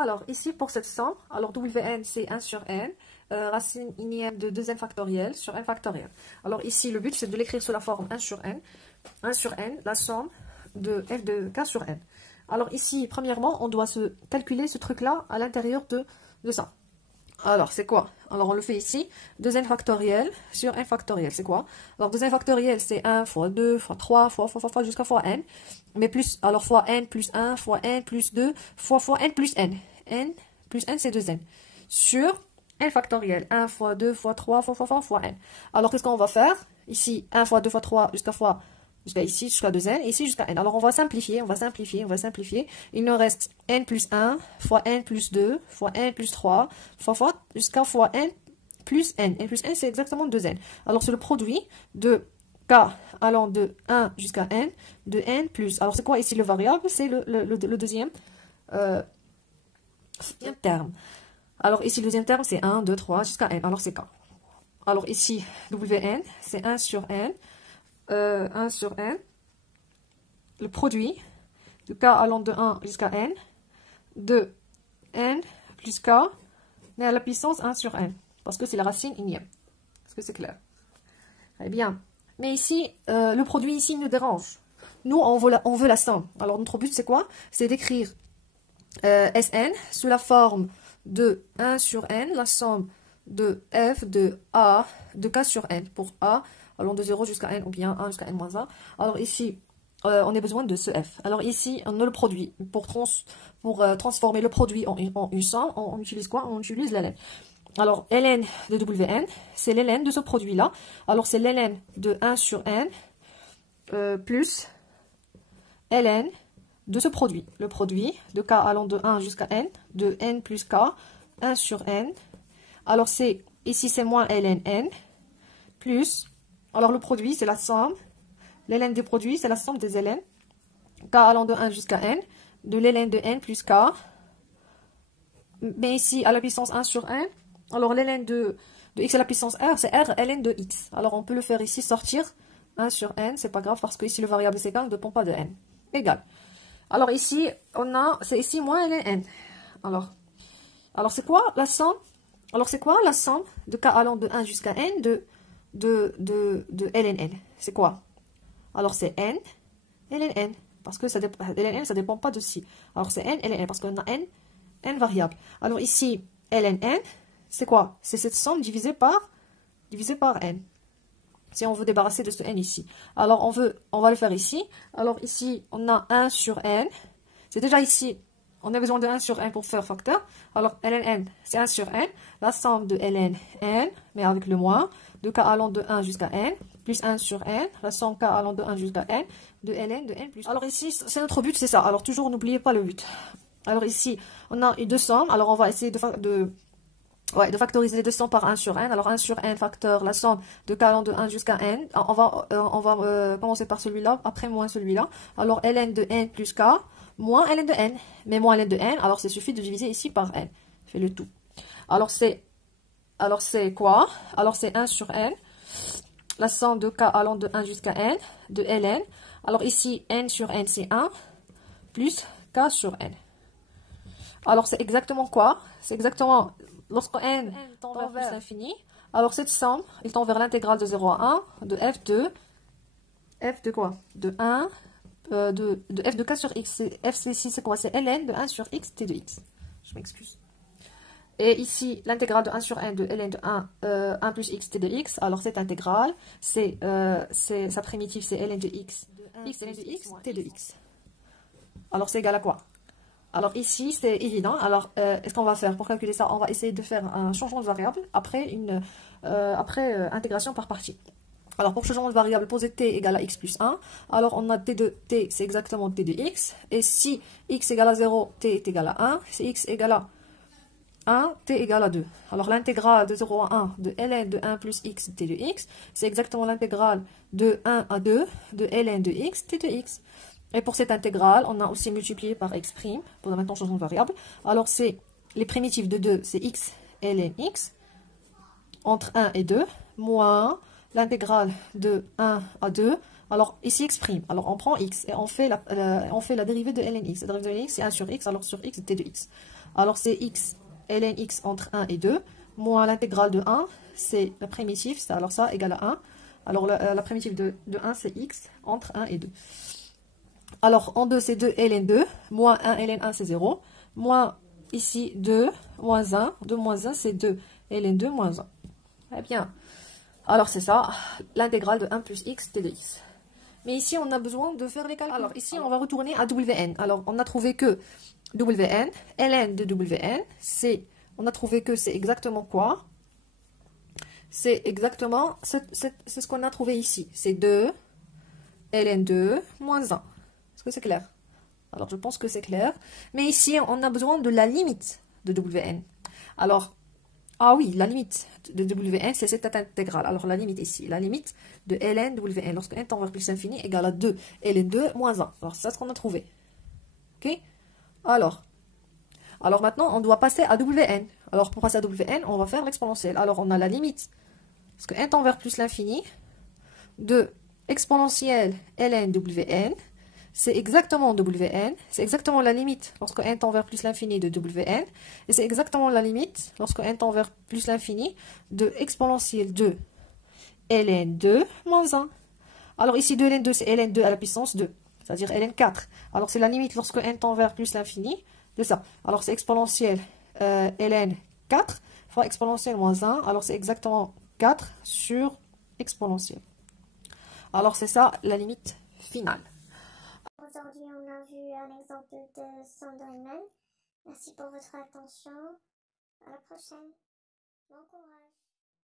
Alors, ici, pour cette somme, alors Wn, c'est 1 sur n, racine unième de 2n factoriel sur n factoriel. Alors ici, le but, c'est de l'écrire sous la forme 1 sur n, la somme de f de k sur n. Alors ici, premièrement, on doit se calculer ce truc-là à l'intérieur de ça. Alors, c'est quoi? Alors, on le fait ici, 2n factoriel sur n factoriel, c'est quoi? Alors, 2n factoriel, c'est 1 fois 2 fois 3 fois jusqu'à fois n. Mais plus, alors fois n plus 1 fois n plus 2 fois n plus n. n plus n, c'est 2n. Sur n factoriel, 1 fois 2 fois 3 fois n. Alors, qu'est-ce qu'on va faire? Ici, 1 fois 2 fois 3 jusqu'à ici, jusqu'à 2n, et ici jusqu'à n. Alors, on va simplifier. Il nous reste n plus 1 fois n plus 2 fois n plus 3 fois jusqu'à fois n plus n. n plus n, c'est exactement 2n. Alors, c'est le produit de k allant de 1 jusqu'à n, de n plus. Alors, c'est quoi ici le variable? C'est le deuxième terme. Alors, ici, le deuxième terme, c'est 1, 2, 3 jusqu'à n. Alors, c'est k. Alors, ici, Wn, c'est 1 sur n. 1 sur n, le produit de k allant de 1 jusqu'à n, de n plus k, mais à la puissance 1 sur n, parce que c'est la racine unième. Est-ce que c'est clair? Très bien. Mais ici, le produit ici nous dérange. Nous, on veut la somme. Alors, notre but, c'est quoi? C'est d'écrire Sn sous la forme de 1 sur n, la somme de f de a de k sur n, pour a allant de 0 jusqu'à n ou bien 1 jusqu'à n-1. Alors ici, on a besoin de ce f. Alors ici, on a le produit. Pour transformer le produit en une somme, on utilise quoi? On utilise ln. Alors, ln de Wn, c'est ln de ce produit-là. Alors, c'est ln de 1 sur n plus ln de ce produit. Le produit de k allant de 1 jusqu'à n, de n plus k, 1 sur n. Alors, ici, c'est moins ln n, plus, alors le produit, c'est la somme, ln des produits, c'est la somme des ln, k allant de 1 jusqu'à n, de ln de n plus k, mais ici, à la puissance 1 sur n, alors ln de x à la puissance r, c'est r ln de x. Alors, on peut le faire ici, sortir 1 sur n, c'est pas grave, parce que ici, le variable séquent ne dépend pas de n. Égal. Alors, ici, c'est ici moins ln n. Alors c'est quoi la somme? Alors, c'est quoi la somme de k allant de 1 jusqu'à n de ln n? C'est quoi? Alors, c'est n, ln n. Parce que ln n, ça dépend pas de si. Alors, c'est n, ln n, parce qu'on a n variables. Alors, ici, ln n, c'est quoi? C'est cette somme divisée par n. Si on veut débarrasser de ce n ici. Alors, on va le faire ici. Alors, ici, on a 1 sur n. C'est déjà ici. On a besoin de 1 sur n pour faire facteur. Alors, ln n, c'est 1 sur n. La somme de ln n, mais avec le moins, de k allant de 1 jusqu'à n, plus 1 sur n. La somme k allant de 1 jusqu'à n, de ln de n plus. Alors ici, c'est notre but, c'est ça. Alors, toujours, n'oubliez pas le but. Alors ici, on a deux sommes. Alors, on va essayer de factoriser les deux sommes par 1 sur n. Alors, 1 sur n facteur, la somme de k allant de 1 jusqu'à n. On va commencer par celui-là, après moins celui-là. Alors, ln de n plus k, moins ln de n. Mais moins ln de n, alors, il suffit de diviser ici par n. Fais le tout. Alors, c'est quoi? Alors, c'est 1 sur n. La somme de k allant de 1 jusqu'à n, de ln. Alors, ici, n sur n, c'est 1, plus k sur n. Alors, c'est exactement quoi? C'est exactement... Lorsque n tend vers l'infini, alors cette somme, il tend vers l'intégrale de 0 à 1 de f de quoi? De 1, de f de k sur x. F ici, c'est quoi? C'est ln de 1 sur x t de x. Je m'excuse. Et ici, l'intégrale de 1 sur n de ln de 1 plus x t de x. Alors cette intégrale, sa primitive, c'est ln de x ln de x t de x. Alors c'est égal à quoi? Alors ici, c'est évident. Alors, qu'est-ce qu'on va faire pour calculer ça? On va essayer de faire un changement de variable après intégration par partie. Alors, pour changement de variable, poser t égale à x plus 1. Alors, on a t de t, c'est exactement t de x. Et si x égale à 0, t est égal à 1. Si x égale à 1, t égale à 2. Alors, l'intégrale de 0 à 1 de ln de 1 plus x t de x, c'est exactement l'intégrale de 1 à 2 de ln de x t de x. Et pour cette intégrale, on a aussi multiplié par x', pour maintenant changement de variable. Alors, c'est les primitives de 2, c'est x ln x, entre 1 et 2, moins l'intégrale de 1 à 2, Alors, ici, x'. Alors, on prend x et on fait la dérivée de ln x. La dérivée de ln x, c'est 1 sur x. Alors, sur x, t de x. Alors, c'est x, ln x entre 1 et 2, moins l'intégrale de 1, c'est la primitive. Alors, ça égale à 1. Alors, la primitive de 1, c'est x entre 1 et 2. Alors, en 2, c'est 2 ln 2, moins 1 ln 1, c'est 0. Moins, ici, 2, moins 1. 2 moins 1, c'est 2 ln 2 moins 1. Eh bien, alors c'est ça, l'intégrale de 1 plus x, t de x. Mais ici, on a besoin de faire les calculs. Alors, ici, on va retourner à Wn. Alors, on a trouvé que Wn, ln de Wn, on a trouvé que c'est exactement quoi? C'est exactement, c'est ce qu'on a trouvé ici. C'est 2 ln 2 moins 1. Est-ce que c'est clair? Alors, je pense que c'est clair. Mais ici, on a besoin de la limite de Wn. Alors, ah oui, la limite de Wn, c'est cette intégrale. Alors, la limite ici, la limite de ln Wn, lorsque n tend vers plus l'infini, égale à 2 ln 2 moins 1. Alors, c'est ce qu'on a trouvé. OK? Alors maintenant, on doit passer à Wn. Alors, pour passer à Wn, on va faire l'exponentielle. Alors, on a la limite, parce que n tend vers plus l'infini, de exponentielle ln Wn, c'est exactement Wn, c'est exactement la limite lorsque n tend vers plus l'infini de Wn, et c'est exactement la limite lorsque n tend vers plus l'infini de exponentielle de ln2 moins 1. Alors ici, 2ln2, c'est ln2 à la puissance 2, c'est-à-dire ln4. Alors c'est la limite lorsque n tend vers plus l'infini de ça. Alors c'est exponentielle ln4 fois exponentielle moins 1, alors c'est exactement 4 sur exponentielle. Alors c'est ça la limite finale. Aujourd'hui, on a vu un exemple de Sandrine. Merci pour votre attention. À la prochaine. Bon courage.